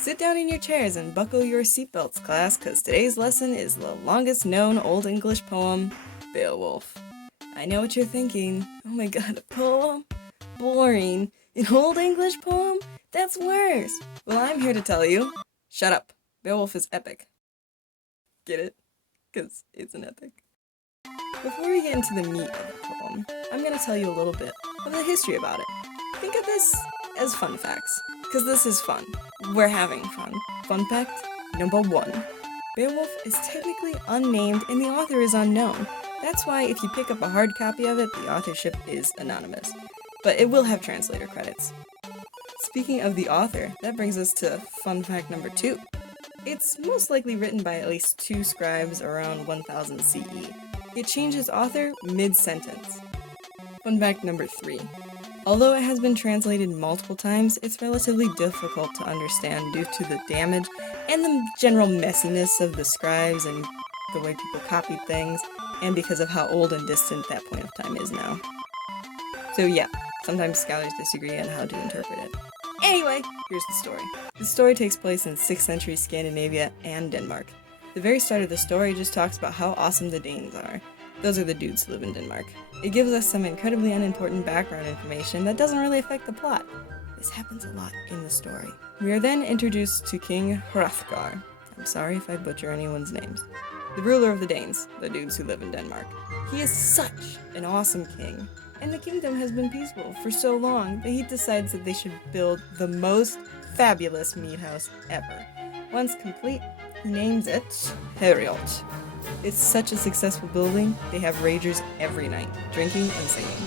Sit down in your chairs and buckle your seatbelts, class, because today's lesson is the longest known Old English poem, Beowulf. I know what you're thinking. Oh my god, a poem? Boring. An Old English poem? That's worse. Well, I'm here to tell you. Shut up. Beowulf is epic. Get it? Because it's an epic. Before we get into the meat of the poem, I'm going to tell you a little bit of the history about it. Think of this as fun facts, because this is fun. We're having fun. Fun fact number 1. Beowulf is technically unnamed and the author is unknown. That's why if you pick up a hard copy of it, the authorship is anonymous. But it will have translator credits. Speaking of the author, that brings us to fun fact number 2. It's most likely written by at least 2 scribes around 1000 CE. It changes author mid-sentence. Fun fact number 3. Although it has been translated multiple times, it's relatively difficult to understand due to the damage and the general messiness of the scribes and the way people copied things, and because of how old and distant that point of time is now. So yeah, sometimes scholars disagree on how to interpret it. Anyway, here's the story. The story takes place in 6th century Scandinavia and Denmark. The very start of the story just talks about how awesome the Danes are. Those are the dudes who live in Denmark. It gives us some incredibly unimportant background information that doesn't really affect the plot. This happens a lot in the story. We are then introduced to King Hrothgar. I'm sorry if I butcher anyone's names. The ruler of the Danes, the dudes who live in Denmark. He is such an awesome king, and the kingdom has been peaceful for so long that he decides that they should build the most fabulous mead house ever. Once complete, he names it Heriot. It's such a successful building, they have ragers every night, drinking and singing.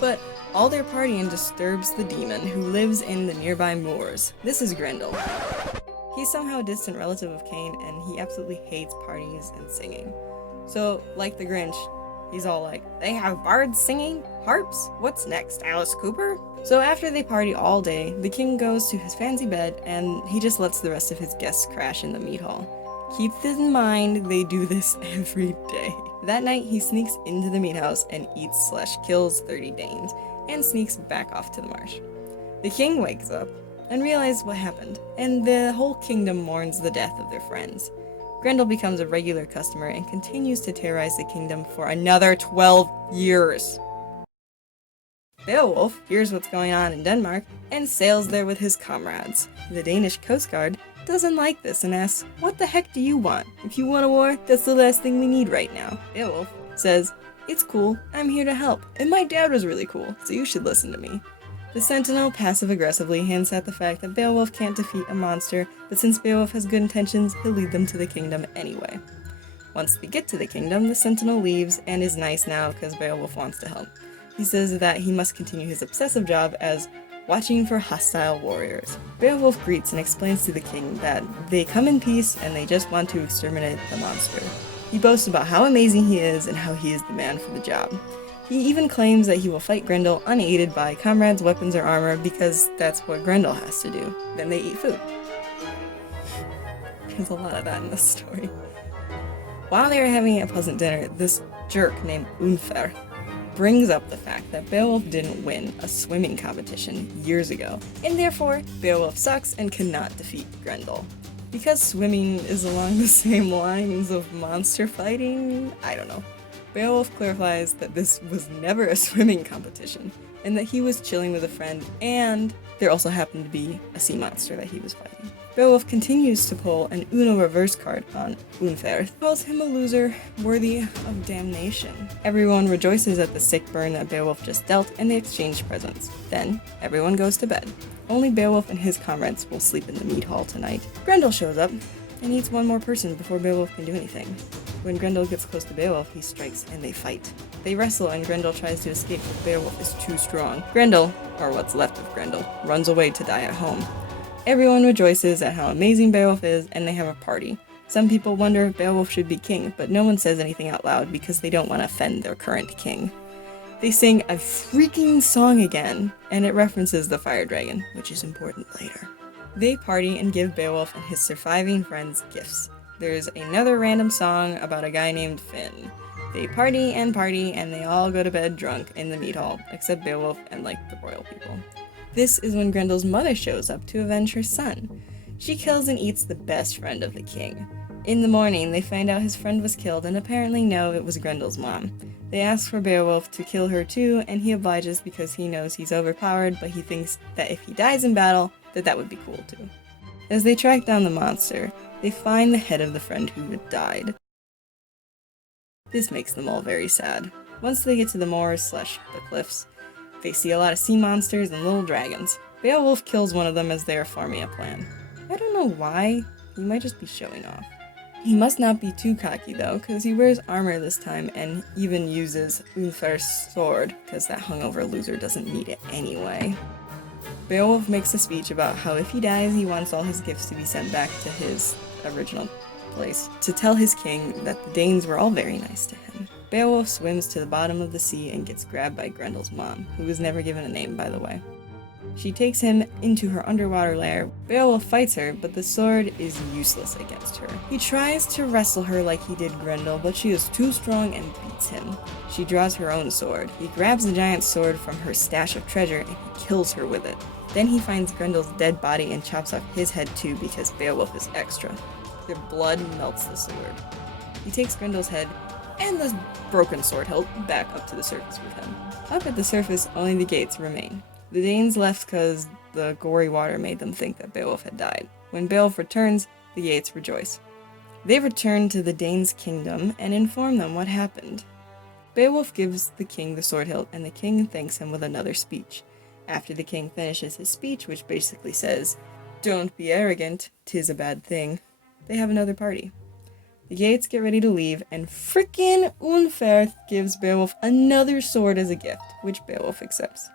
But all their partying disturbs the demon who lives in the nearby moors. This is Grendel. He's somehow a distant relative of Cain, and he absolutely hates parties and singing. So, like the Grinch, he's all like, they have bards singing? Harps? What's next, Alice Cooper? So after they party all day, the king goes to his fancy bed, and he just lets the rest of his guests crash in the mead hall. Keep this in mind, they do this every day. That night, he sneaks into the meat house and eats/kills 30 Danes, and sneaks back off to the marsh. The king wakes up and realizes what happened, and the whole kingdom mourns the death of their friends. Grendel becomes a regular customer and continues to terrorize the kingdom for another 12 years. Beowulf hears what's going on in Denmark and sails there with his comrades. The Danish Coast Guard doesn't like this and asks, what the heck do you want? If you want a war, that's the last thing we need right now. Beowulf says, it's cool, I'm here to help, and my dad was really cool, so you should listen to me. The sentinel passive-aggressively hints at the fact that Beowulf can't defeat a monster, but since Beowulf has good intentions, he'll lead them to the kingdom anyway. Once they get to the kingdom, the sentinel leaves and is nice now because Beowulf wants to help. He says that he must continue his obsessive job as watching for hostile warriors. Beowulf greets and explains to the king that they come in peace and they just want to exterminate the monster. He boasts about how amazing he is and how he is the man for the job. He even claims that he will fight Grendel unaided by comrades, weapons, or armor because that's what Grendel has to do. Then they eat food. There's a lot of that in this story. While they are having a pleasant dinner, this jerk named Unfer brings up the fact that Beowulf didn't win a swimming competition years ago, and therefore Beowulf sucks and cannot defeat Grendel. Because swimming is along the same lines of monster fighting, I don't know. Beowulf clarifies that this was never a swimming competition, and that he was chilling with a friend, and there also happened to be a sea monster that he was fighting. Beowulf continues to pull an Uno reverse card on Unfer, calls him a loser worthy of damnation. Everyone rejoices at the sick burn that Beowulf just dealt, and they exchange presents. Then, everyone goes to bed. Only Beowulf and his comrades will sleep in the mead hall tonight. Grendel shows up, and eats one more person before Beowulf can do anything. When Grendel gets close to Beowulf, he strikes and they fight. They wrestle and Grendel tries to escape, but Beowulf is too strong. Grendel, or what's left of Grendel, runs away to die at home. Everyone rejoices at how amazing Beowulf is, and they have a party. Some people wonder if Beowulf should be king, but no one says anything out loud because they don't want to offend their current king. They sing a freaking song again, and it references the fire dragon, which is important later. They party and give Beowulf and his surviving friends gifts. There's another random song about a guy named Finn. They party, and they all go to bed drunk in the mead hall, except Beowulf and, the royal people. This is when Grendel's mother shows up to avenge her son. She kills and eats the best friend of the king. In the morning, they find out his friend was killed and apparently know it was Grendel's mom. They ask for Beowulf to kill her too, and he obliges because he knows he's overpowered, but he thinks that if he dies in battle, that would be cool too. As they track down the monster, they find the head of the friend who had died. This makes them all very sad. Once they get to the moors / the cliffs, they see a lot of sea monsters and little dragons. Beowulf kills one of them as they are forming a plan. I don't know why, he might just be showing off. He must not be too cocky though, because he wears armor this time and even uses Ulfr's sword, because that hungover loser doesn't need it anyway. Beowulf makes a speech about how if he dies, he wants all his gifts to be sent back to his original place, to tell his king that the Danes were all very nice to him. Beowulf swims to the bottom of the sea and gets grabbed by Grendel's mom, who was never given a name by the way. She takes him into her underwater lair. Beowulf fights her, but the sword is useless against her. He tries to wrestle her like he did Grendel, but she is too strong and beats him. She draws her own sword. He grabs the giant sword from her stash of treasure and he kills her with it. Then he finds Grendel's dead body and chops off his head too because Beowulf is extra. Their blood melts the sword. He takes Grendel's head and the broken sword hilt back up to the surface with him. Up at the surface, only the gates remain. The Danes left because the gory water made them think that Beowulf had died. When Beowulf returns, the Geats rejoice. They return to the Danes' kingdom and inform them what happened. Beowulf gives the king the sword hilt, and the king thanks him with another speech. After the king finishes his speech, which basically says, "Don't be arrogant, 'tis a bad thing," they have another party. The Geats get ready to leave, and frickin' Ulfr gives Beowulf another sword as a gift, which Beowulf accepts.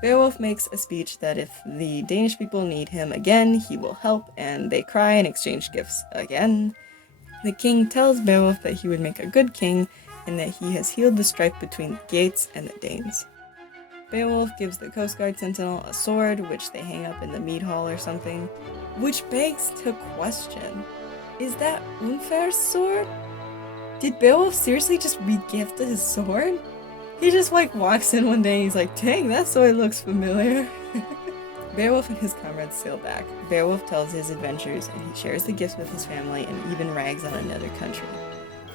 Beowulf makes a speech that if the Danish people need him again, he will help, and they cry and exchange gifts again. The king tells Beowulf that he would make a good king, and that he has healed the strife between the Geats and the Danes. Beowulf gives the Coast Guard sentinel a sword, which they hang up in the mead hall or something, which begs to question, is that Ulfr's sword? Did Beowulf seriously just re-gift his sword? He just walks in one day and he's like, dang, that sword looks familiar. Beowulf and his comrades sail back. Beowulf tells his adventures and he shares the gifts with his family and even rags on another country.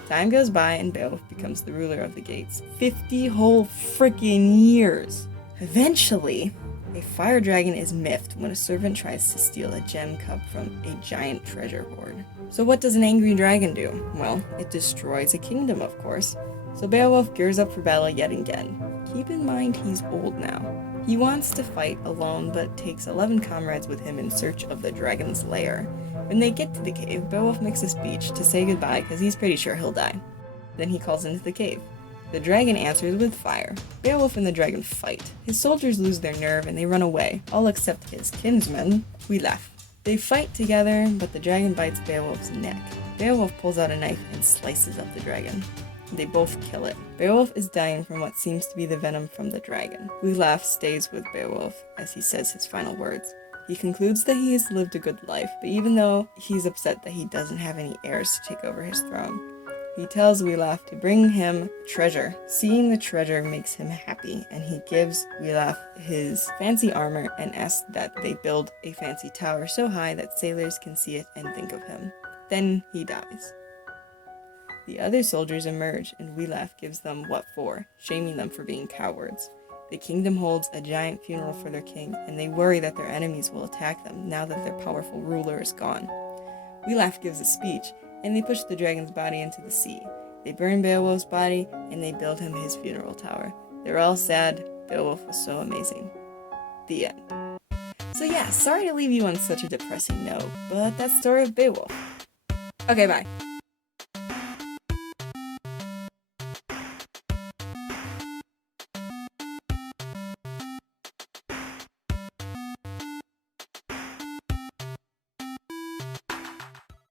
Time goes by and Beowulf becomes the ruler of the Geats. 50 whole freaking years! Eventually, a fire dragon is miffed when a servant tries to steal a gem cup from a giant treasure hoard. So what does an angry dragon do? Well, it destroys a kingdom, of course. So Beowulf gears up for battle yet again. Keep in mind he's old now. He wants to fight alone, but takes 11 comrades with him in search of the dragon's lair. When they get to the cave, Beowulf makes a speech to say goodbye because he's pretty sure he'll die. Then he calls into the cave. The dragon answers with fire. Beowulf and the dragon fight. His soldiers lose their nerve and they run away, all except his kinsman, Beowulf. They fight together, but the dragon bites Beowulf's neck. Beowulf pulls out a knife and slices up the dragon. They both kill it. Beowulf is dying from what seems to be the venom from the dragon. Beowulf stays with Beowulf as he says his final words. He concludes that he has lived a good life, but even though he's upset that he doesn't have any heirs to take over his throne, he tells Beowulf to bring him treasure. Seeing the treasure makes him happy, and he gives Beowulf his fancy armor and asks that they build a fancy tower so high that sailors can see it and think of him. Then he dies. The other soldiers emerge, and Beowulf gives them what for, shaming them for being cowards. The kingdom holds a giant funeral for their king, and they worry that their enemies will attack them now that their powerful ruler is gone. Beowulf gives a speech, and they push the dragon's body into the sea. They burn Beowulf's body, and they build him his funeral tower. They're all sad. Beowulf was so amazing. The end. So yeah, sorry to leave you on such a depressing note, but that's the story of Beowulf. Okay, bye.